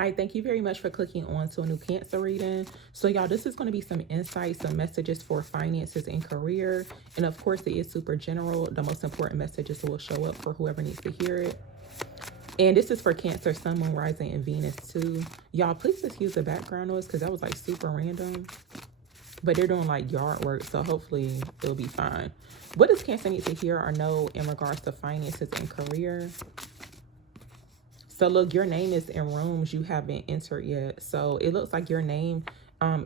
Hi, thank you very much for clicking on to a new Cancer reading. So, y'all, this is going to be some insights, some messages for finances and career. And of course, it is super general. The most important messages will show up for whoever needs to hear it. And this is for Cancer, Sun, Moon, Rising, and Venus too. Y'all, please excuse the background noise because that was like super random. But they're doing like yard work, so hopefully it'll be fine. What does Cancer need to hear or know in regards to finances and career? So look, your name is in rooms you haven't entered yet. So it looks like your name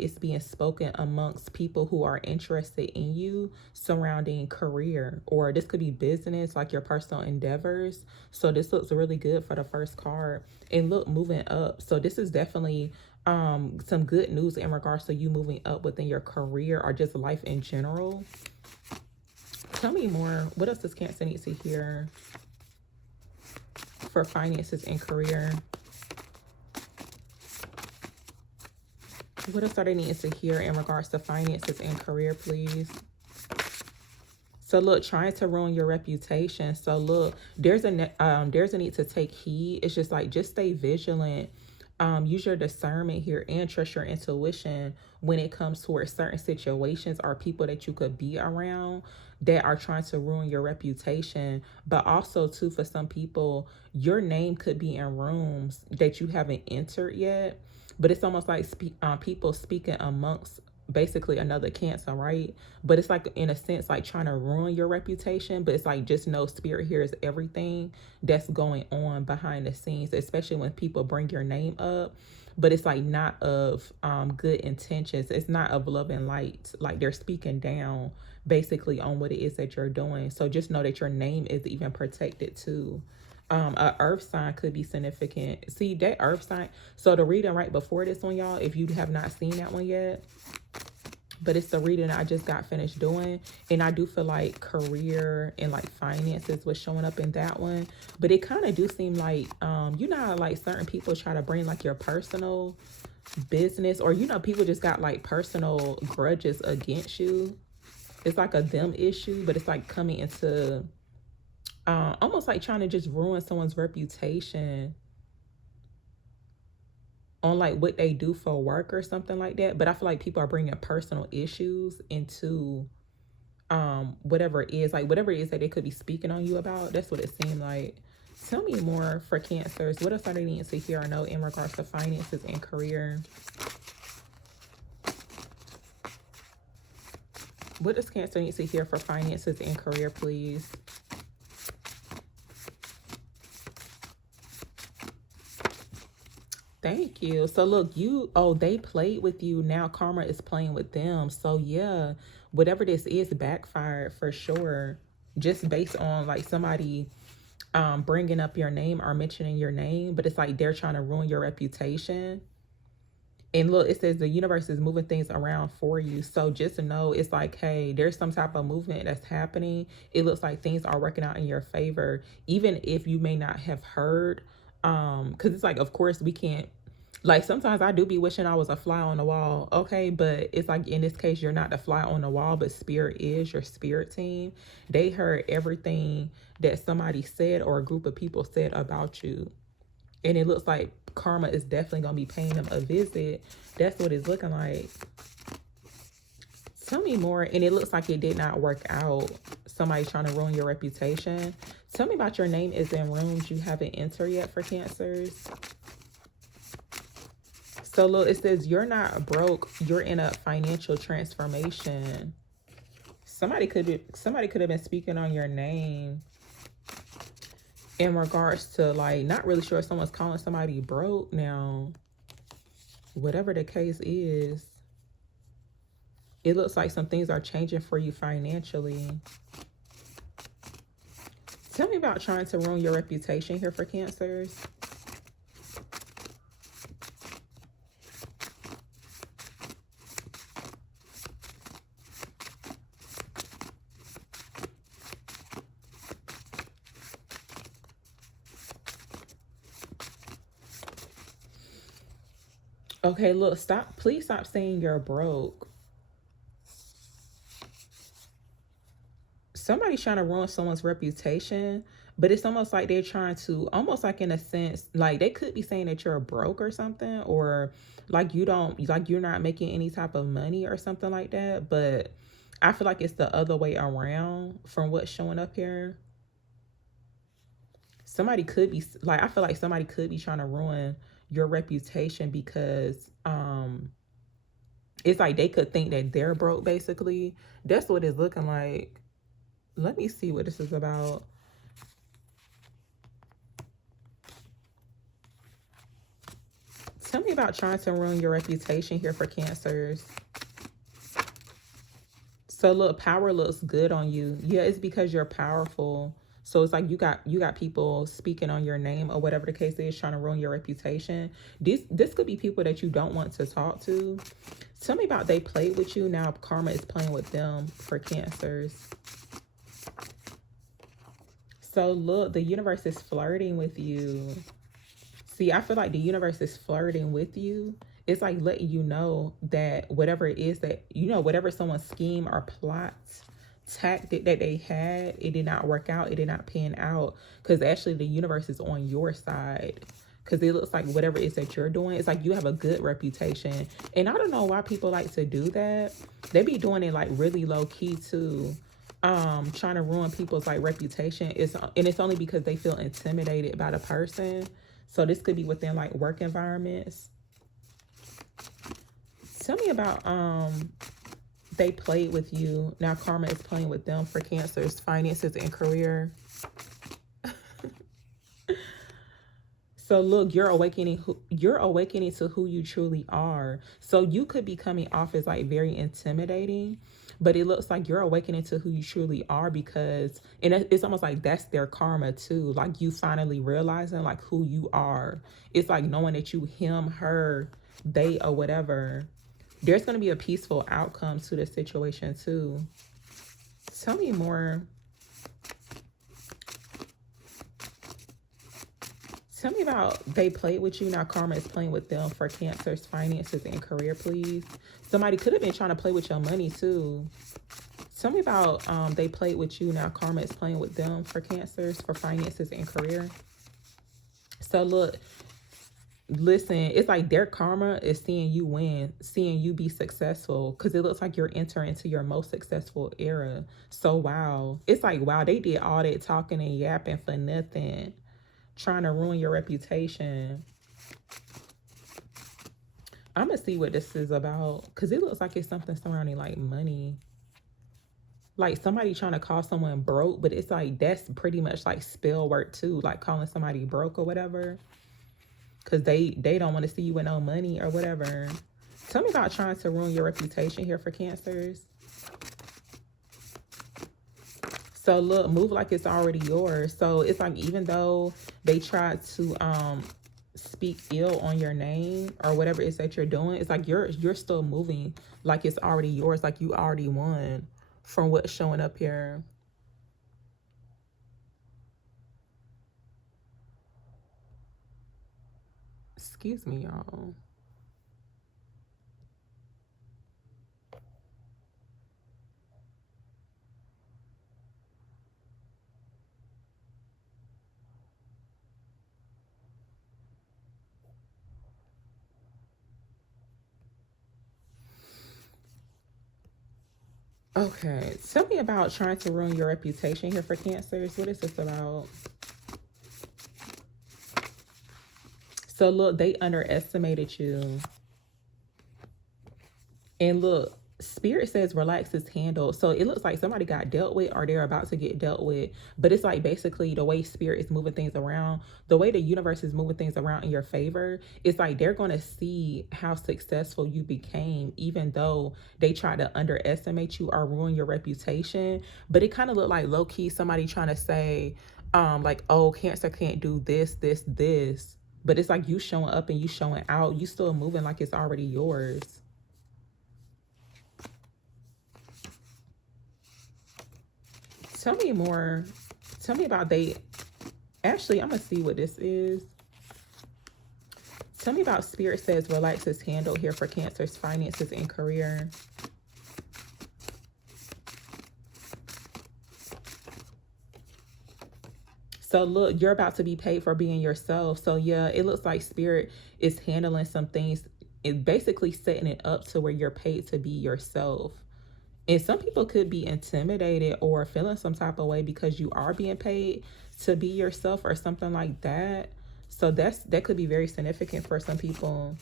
is being spoken amongst people who are interested in you surrounding career, or this could be business, like your personal endeavors. So this looks really good for the first card. And look, moving up. So this is definitely some good news in regards to you moving up within your career or just life in general. Tell me more. What else does Cancer need to hear for finances and career? What else are they needing to hear in regards to finances and career, please? So look, trying to ruin your reputation. So look, there's a need to take heed. It's just like, just stay vigilant. Use your discernment here and trust your intuition when it comes towards certain situations or people that you could be around that are trying to ruin your reputation. But also too, for some people, your name could be in rooms that you haven't entered yet. But it's almost like people speaking amongst basically another Cancer, right? But it's like, in a sense, like trying to ruin your reputation. But it's like, just know spirit hears everything that's going on behind the scenes, especially when people bring your name up. But it's like not of good intentions. It's not of love and light. Like they're speaking down basically on what it is that you're doing. So just know that your name is even protected too. A earth sign could be significant. See that earth sign. So the reading right before this one, y'all, if you have not seen that one yet, but it's the reading I just got finished doing. And I do feel like career and like finances was showing up in that one. But it kind of do seem like, you know how like certain people try to bring like your personal business, or, you know, people just got like personal grudges against you. It's like a them issue, but it's like coming into almost like trying to just ruin someone's reputation on like what they do for work or something like that. But I feel like people are bringing personal issues into whatever it is, like whatever it is that they could be speaking on you about. That's what it seemed like. Tell me more for Cancers. What else are they needing to hear or know in regards to finances and career? What does Cancer need to hear for finances and career, please? Thank you. So look, they played with you. Now karma is playing with them. So yeah, whatever this is backfired for sure. Just based on like somebody bringing up your name or mentioning your name, but it's like they're trying to ruin your reputation. And look, it says the universe is moving things around for you. So just to know, it's like, hey, there's some type of movement that's happening. It looks like things are working out in your favor, even if you may not have heard. Because it's like, of course, we can't, like, sometimes I do be wishing I was a fly on the wall, okay? But it's like, in this case, you're not the fly on the wall, but spirit is your spirit team. They heard everything that somebody said or a group of people said about you. And it looks like karma is definitely going to be paying them a visit. That's what it's looking like. Tell me more. And it looks like it did not work out. Somebody trying to ruin your reputation. Tell me about your name is in rooms you haven't entered yet for Cancers. So look, it says you're not broke. You're in a financial transformation. Somebody could have been speaking on your name in regards to, like, not really sure if someone's calling somebody broke now. Whatever the case is, it looks like some things are changing for you financially. Tell me about trying to ruin your reputation here for Cancers. Okay, look, stop. Please stop saying you're broke. Somebody's trying to ruin someone's reputation. but it's almost like they're trying to, almost like in a sense, like they could be saying that you're broke or something, or like you don't, like you're not making any type of money or something like that. But I feel like it's the other way around from what's showing up here. Somebody could be like, I feel like somebody could be trying to ruin your reputation because it's like they could think that they're broke, basically. That's what it's looking like. Let me see what this is about. Tell me about trying to ruin your reputation here for Cancers. So look, power looks good on you. Yeah, it's because you're powerful. So it's like you got people speaking on your name or whatever the case is, trying to ruin your reputation. This could be people that you don't want to talk to. Tell me about they played with you. Now karma is playing with them for Cancers. So look, the universe is flirting with you. See, I feel like the universe is flirting with you. It's like letting you know that whatever it is that, whatever someone's scheme or plot tactic that they had, it did not work out. It did not pan out because actually the universe is on your side. Because it looks like whatever it is that you're doing, it's like you have a good reputation. And I don't know why people like to do that. They be doing it like really low key too. Trying to ruin people's like reputation. It's only because they feel intimidated by the person. So this could be within like work environments. Tell me about they played with you. Now karma is playing with them for Cancers, finances, and career. So look, you're awakening to who you truly are. So you could be coming off as like very intimidating, but it looks like you're awakening to who you truly are because, and it's almost like that's their karma too. Like you finally realizing like who you are. It's like knowing that you, him, her, they, or whatever. There's going to be a peaceful outcome to the situation too. Tell me more. Tell me about they played with you. Now karma is playing with them for Cancers, finances, and career, please. Somebody could have been trying to play with your money too. Tell me about they played with you. Now karma is playing with them for Cancers, for finances, and career. So look, listen, it's like their karma is seeing you win, seeing you be successful, because it looks like you're entering into your most successful era. So wow, it's like, wow, they did all that talking and yapping for nothing, trying to ruin your reputation. I'm gonna see what this is about because it looks like it's something surrounding like money, like somebody trying to call someone broke, but it's like that's pretty much like spell work too, like calling somebody broke or whatever because they don't want to see you with no money or whatever. Tell me about trying to ruin your reputation here for Cancers. So look, move like it's already yours. So it's like even though they tried to speak ill on your name or whatever it is that you're doing, it's like you're still moving like it's already yours, like you already won from what's showing up here. Excuse me, y'all. Okay, tell me about trying to ruin your reputation here for Cancers. What is this about? So look, they underestimated you. And look, Spirit says relax is handled. So it looks like somebody got dealt with or they're about to get dealt with. But it's like basically the way Spirit is moving things around, the way the universe is moving things around in your favor, it's like they're going to see how successful you became, even though they try to underestimate you or ruin your reputation. But it kind of looked like low key somebody trying to say, like, oh, Cancer can't do this, this, this. But it's like you showing up and you showing out. You still moving like it's already yours. Tell me more. Tell me about they. Actually, I'm going to see what this is. Tell me about Spirit says relax is handled here for Cancer's finances and career. So look, you're about to be paid for being yourself. So yeah, it looks like spirit is handling some things. It's basically setting it up to where you're paid to be yourself. And some people could be intimidated or feeling some type of way because you are being paid to be yourself or something like that. So that could be very significant for some people.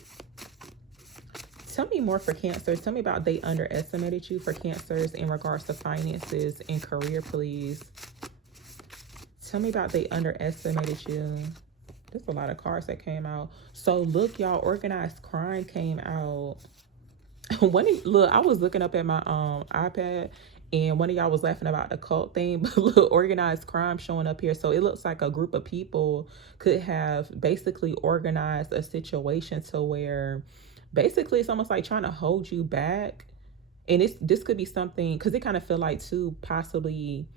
Tell me more for Cancer. Tell me about they underestimated you for Cancers in regards to finances and career, please. Tell me about they underestimated you. There's a lot of cards that came out. So look, y'all, organized crime came out. Look, I was looking up at my iPad, and one of y'all was laughing about the cult thing, but look, organized crime showing up here. So it looks like a group of people could have basically organized a situation to where basically it's almost like trying to hold you back. And this could be something, because it kind of feel like too, possibly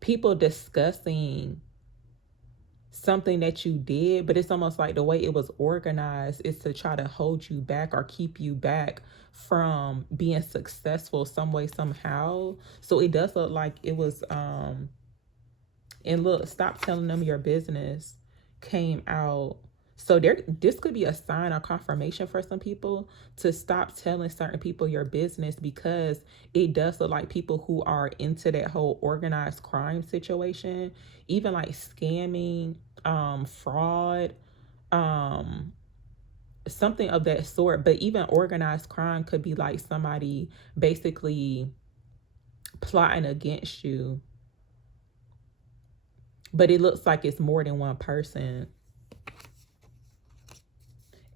people discussing something that you did, but it's almost like the way it was organized is to try to hold you back or keep you back from being successful some way, somehow. So it does look like it was and look, stop telling them your business came out. So this could be a sign or confirmation for some people to stop telling certain people your business, because it does look like people who are into that whole organized crime situation, even like scamming, fraud, something of that sort. But even organized crime could be like somebody basically plotting against you. But it looks like it's more than one person.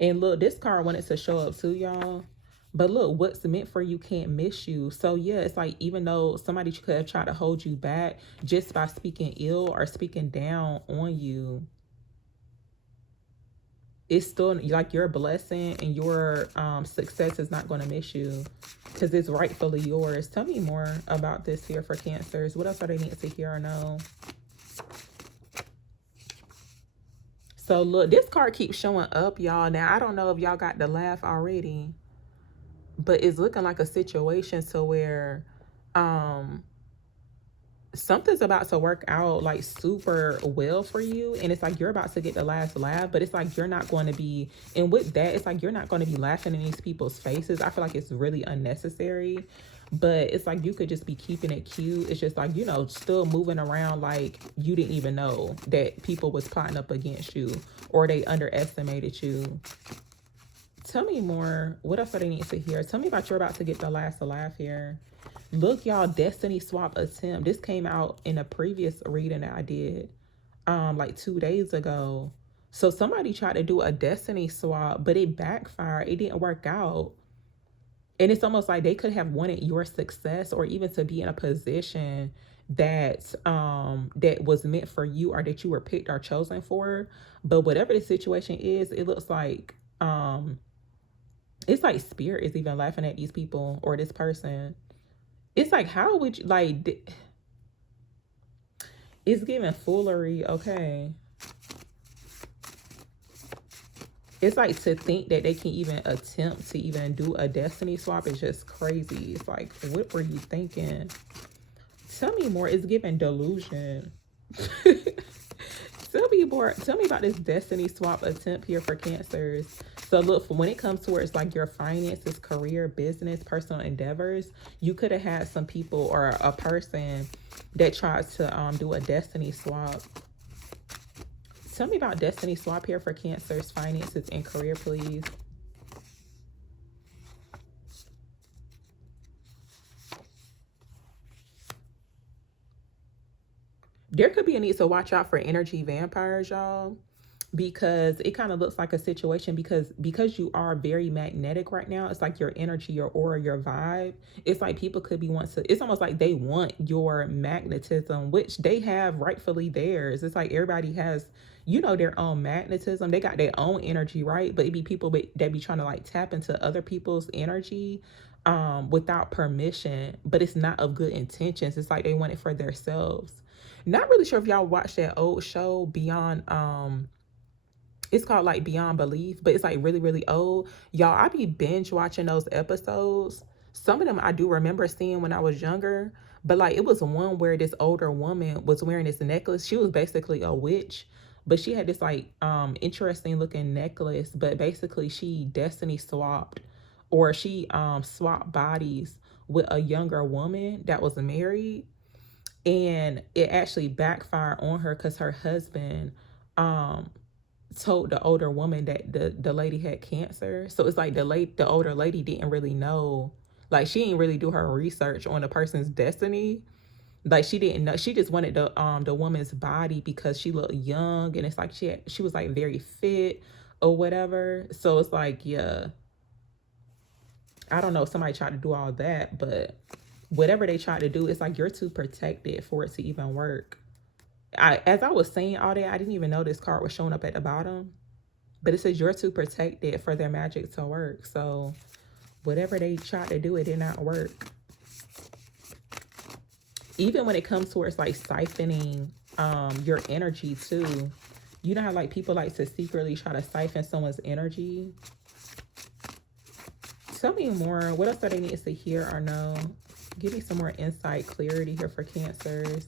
And look, this card wanted to show up too, y'all. But look, what's meant for you can't miss you. So yeah, it's like even though somebody could have tried to hold you back just by speaking ill or speaking down on you, it's still like your blessing and your success is not going to miss you, because it's rightfully yours. Tell me more about this here for Cancers. What else are they need to hear or know? So look, this card keeps showing up, y'all. Now, I don't know if y'all got the laugh already, but it's looking like a situation to where something's about to work out like super well for you, and it's like you're about to get the last laugh, but it's like you're not going to be, and with that, it's like you're not going to be laughing in these people's faces. I feel like it's really unnecessary. But it's like you could just be keeping it cute. It's just like, you know, still moving around like you didn't even know that people was plotting up against you or they underestimated you. Tell me more. What else do they need to hear? Tell me about you're about to get the last laugh here. Look, y'all, destiny swap attempt. This came out in a previous reading that I did like 2 days ago. So somebody tried to do a destiny swap, but it backfired. It didn't work out. And it's almost like they could have wanted your success or even to be in a position that that was meant for you or that you were picked or chosen for. But whatever the situation is, it looks like it's like spirit is even laughing at these people or this person. It's like, how would you like, it's giving foolery. Okay. It's like to think that they can even attempt to even do a destiny swap is just crazy. It's like, what were you thinking? Tell me more. It's giving delusion. Tell me more. Tell me about this destiny swap attempt here for Cancers. So look, for when it comes towards like your finances, career, business, personal endeavors, you could have had some people or a person that tried to do a destiny swap. Tell me about destiny swap here for Cancers, finances, and career, please. There could be a need to watch out for energy vampires, y'all, because it kind of looks like a situation because you are very magnetic right now. It's like your energy, your aura, your vibe. It's like people could be it's almost like they want your magnetism, which they have rightfully theirs. It's like everybody has, you know, their own magnetism. They got their own energy, right? But it be people that be trying to like tap into other people's energy without permission, but it's not of good intentions. It's like they want it for themselves. Not really sure if y'all watched that old show Beyond it's called like Beyond Belief, but it's like really, really old. Y'all, I be binge watching those episodes. Some of them I do remember seeing when I was younger, But like it was one where this older woman was wearing this necklace. She was basically a witch, but she had this like interesting looking necklace, but basically she destiny swapped, or she swapped bodies with a younger woman that was married, and it actually backfired on her because her husband um told the older woman that the lady had cancer. So it's like the older lady didn't really know, like she didn't really do her research on the person's destiny. Like she didn't know, she just wanted the woman's body because she looked young, and it's like she was like very fit or whatever. So it's like, yeah, I don't know if somebody tried to do all that, but whatever they tried to do, it's like you're too protected for it to even work. As I was saying all that, I didn't even know this card was showing up at the bottom, but it says you're too protected for their magic to work. So whatever they tried to do, it did not work. Even when it comes towards like siphoning your energy too. You know how like people like to secretly try to siphon someone's energy? Tell me more. What else do they need to hear or know? Give me some more insight, clarity here for Cancers.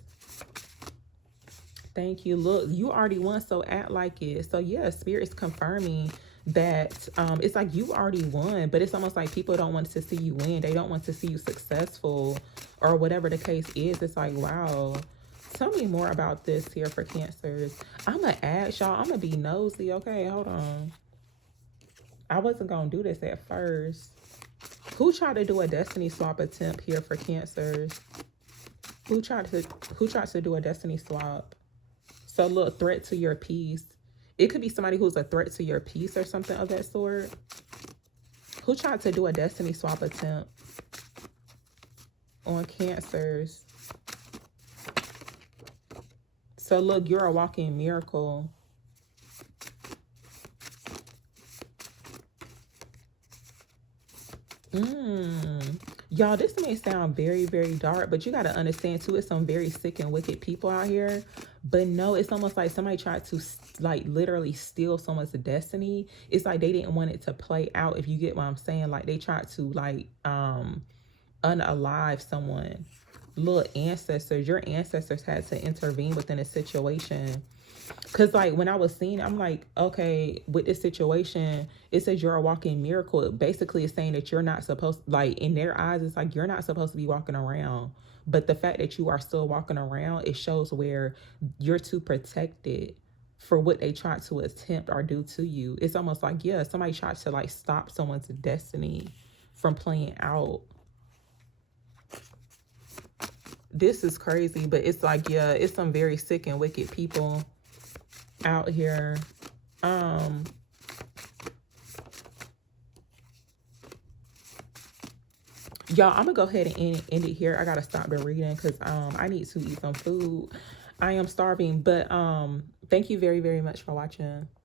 Thank you. Look, you already won, so act like it. So yeah, Spirit's confirming that it's like you already won, but it's almost like people don't want to see you win. They don't want to see you successful or whatever the case is. It's like, wow. Tell me more about this here for Cancers. I'm going to ask y'all. I'm going to be nosy. Okay, hold on. I wasn't going to do this at first. Who tried to do a destiny swap attempt here for Cancers? Who tried to do a destiny swap? So look, threat to your peace. It could be somebody who's a threat to your peace or something of that sort. Who tried to do a destiny swap attempt on Cancers? So look, you're a walking miracle. Y'all, this may sound very, very dark, but you got to understand too, it's some very sick and wicked people out here. But no, it's almost like somebody tried to like literally steal someone's destiny. It's like they didn't want it to play out, if you get what I'm saying. Like they tried to like unalive someone. Look, ancestors, your ancestors had to intervene within a situation. Because like when I was seeing, I'm like, okay, with this situation, it says you're a walking miracle. It basically is saying that you're not supposed, like in their eyes, it's like you're not supposed to be walking around. But the fact that you are still walking around, it shows where you're too protected for what they tried to attempt or do to you. It's almost like, yeah, somebody tried to like stop someone's destiny from playing out. This is crazy, but it's like, yeah, it's some very sick and wicked people out here. Y'all, I'm gonna go ahead and end it here. I gotta stop the reading because I need to eat some food. I am starving, but thank you very, very much for watching.